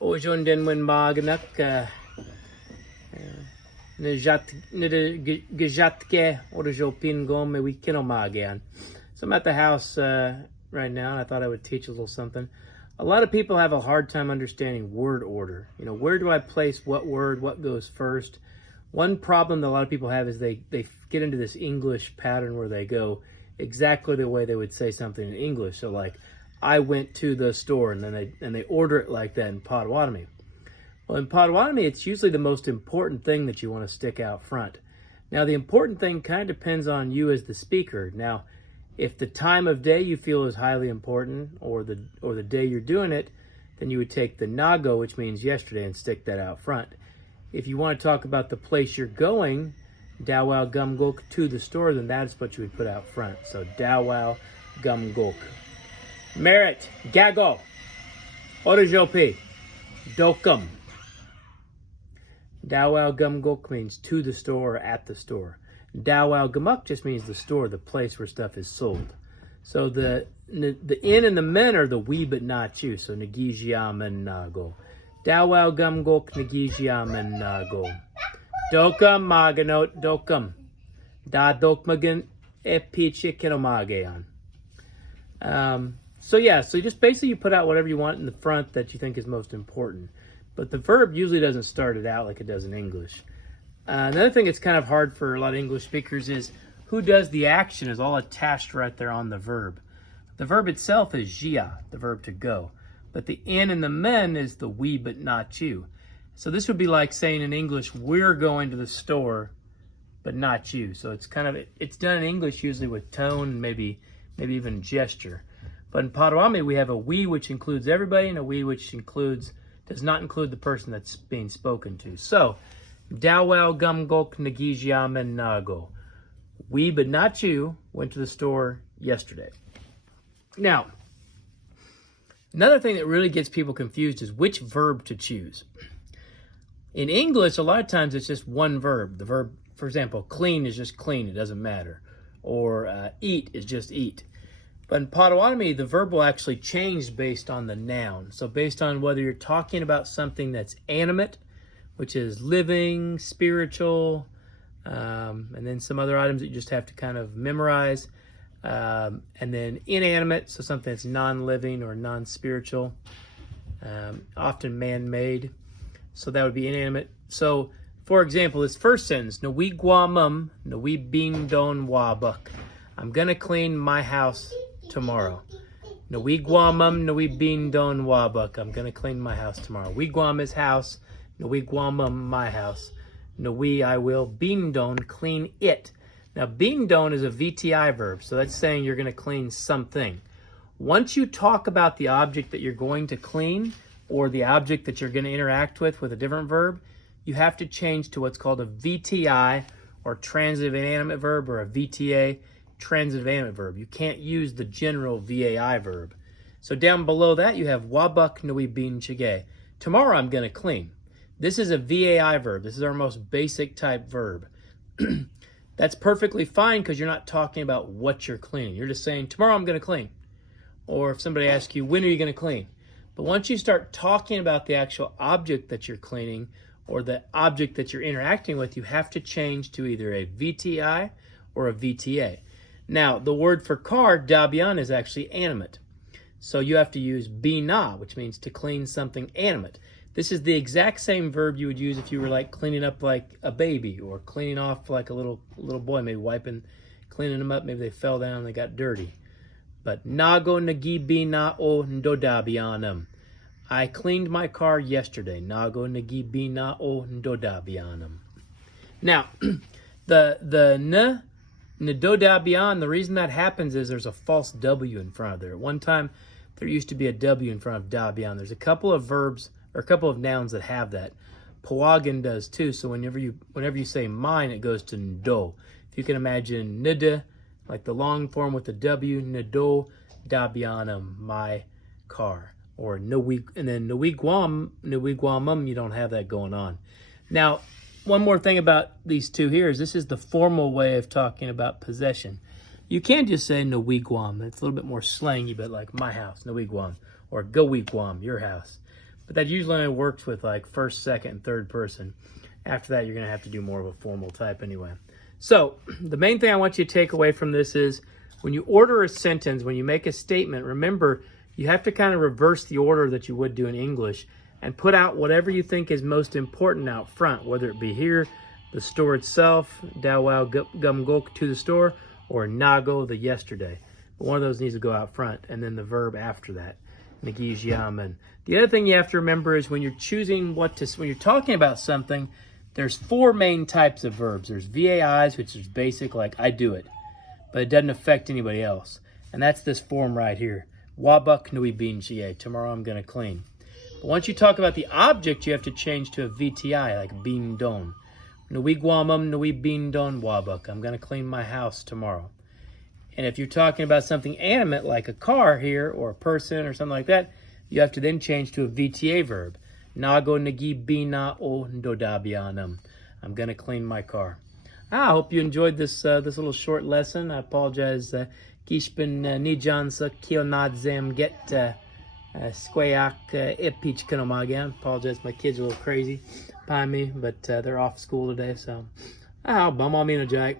Ojon den wen maganak gejatke orajopin gome we kinomagan. So I'm at the house right now, and I thought I would teach a little something. A lot of people have a hard time understanding word order. You know, where do I place what word, what goes first? One problem that a lot of people have is they get into this English pattern where they go exactly the way they would say something in English. So like, I went to the store, and then they order it like that in Potawatomi. Well, in Potawatomi, it's usually the most important thing that you want to stick out front. Now, the important thing kind of depends on you as the speaker. Now, if the time of day you feel is highly important, or the day you're doing it, then you would take the nago, which means yesterday, and stick that out front. If you want to talk about the place you're going, dawao gumgok, to the store, then that's what you would put out front. So dawao gumgok. Merit, gago, orajopi, dokam. Dawao gumgok means to the store or at the store. Dawao gamuk just means the store, the place where stuff is sold. So the in and the men are the we but not you. So nagijiam and nago. Dawao gumgok nagijiam and nago. Dokam maganot dokam. Da dokmagan epichikinomagean. So just basically you put out whatever you want in the front that you think is most important. But the verb usually doesn't start it out like it does in English. Another thing that's kind of hard for a lot of English speakers is who does the action is all attached right there on the verb. The verb itself is jia, the verb to go. But the in and the men is the we but not you. So this would be like saying in English, we're going to the store, but not you. So it's done in English usually with tone and maybe even gesture. But in Potawatomi, we have a we which includes everybody and a we which does not include the person that's being spoken to. So, dawao gumgok nagijiam and nago. We, but not you, went to the store yesterday. Now, another thing that really gets people confused is which verb to choose. In English, a lot of times it's just one verb. The verb, for example, clean is just clean, it doesn't matter. Or eat is just eat. But in Potawatomi, the verb will actually change based on the noun. So based on whether you're talking about something that's animate, which is living, spiritual, and then some other items that you just have to kind of memorize. And then inanimate, so something that's non-living or non-spiritual, often man-made. So that would be inanimate. So, for example, this first sentence, Nawi guamum, nawi bin don wabuk. I'm going to clean my house tomorrow. Nawi guamum, nawi bin don wabuk. I'm going to clean my house tomorrow. We guam is house. Nawi guamum, my house. Nawi, I will. Bin don, clean it. Now, bin don is a VTI verb, so that's saying you're going to clean something. Once you talk about the object that you're going to clean or the object that you're going to interact with a different verb, you have to change to what's called a VTI, or transitive inanimate verb, or a VTA, transitive animate verb. You can't use the general VAI verb. So down below that, you have wabuk nawi bin chige. Tomorrow I'm going to clean. This is a VAI verb. This is our most basic type verb. That's perfectly fine because you're not talking about what you're cleaning. You're just saying, tomorrow I'm going to clean. Or if somebody asks you, when are you going to clean? But once you start talking about the actual object that you're cleaning or the object that you're interacting with, you have to change to either a VTI or a VTA. Now, the word for car, dabian, is actually animate. So you have to use bina, which means to clean something animate. This is the exact same verb you would use if you were like cleaning up like a baby or cleaning off like a little boy, maybe cleaning them up. Maybe they fell down and they got dirty. But nago nagi bina o ndodabianum. I cleaned my car yesterday. Nago nagi bina o ndodabianum. Now, the ndodabian, the reason that happens is there's a false W in front of there. At one time, there used to be a W in front of dabian. There's a couple of verbs or a couple of nouns that have that. Pawagan does too. So whenever you say mine, it goes to ndo. If you can imagine nida, like the long form with the W, nado dabianum, my car. Or nawi, and then nawiguamum, you don't have that going on. Now, one more thing about these two here is this is the formal way of talking about possession. You can't just say nawiguam. It's a little bit more slangy, but like my house, nawiguam, or gowiguam, your house. but that usually only works with like first, second, and third person. After that, you're going to have to do more of a formal type anyway. So the main thing I want you to take away from this is when you order a sentence, when you make a statement, remember you have to kind of reverse the order that you would do in English and put out whatever you think is most important out front, whether it be here, the store itself, Dawao gum go to the store, or nago, the yesterday. But one of those needs to go out front, and then the verb after that. Nagij yaman. The other thing you have to remember is when you're choosing when you're talking about something, there's 4 main types of verbs. There's VAIs, which is basic, like I do it, but it doesn't affect anybody else. And that's this form right here. Wabak nui bin chie. Tomorrow I'm going to clean. But once you talk about the object, you have to change to a VTI, like bin don. Nui guamam nui bin don wabak. I'm going to clean my house tomorrow. And if you're talking about something animate, like a car here, or a person, or something like that, you have to then change to a VTA verb. Nago nagi bina o dodabianam. I'm going to clean my car. I hope you enjoyed this this little short lesson. I apologize. Kishpin nijan sa kionadzam get squayak ipich kanomagan. Apologize, my kids are a little crazy by me, but they're off school today, so I'll bum on me in a jack.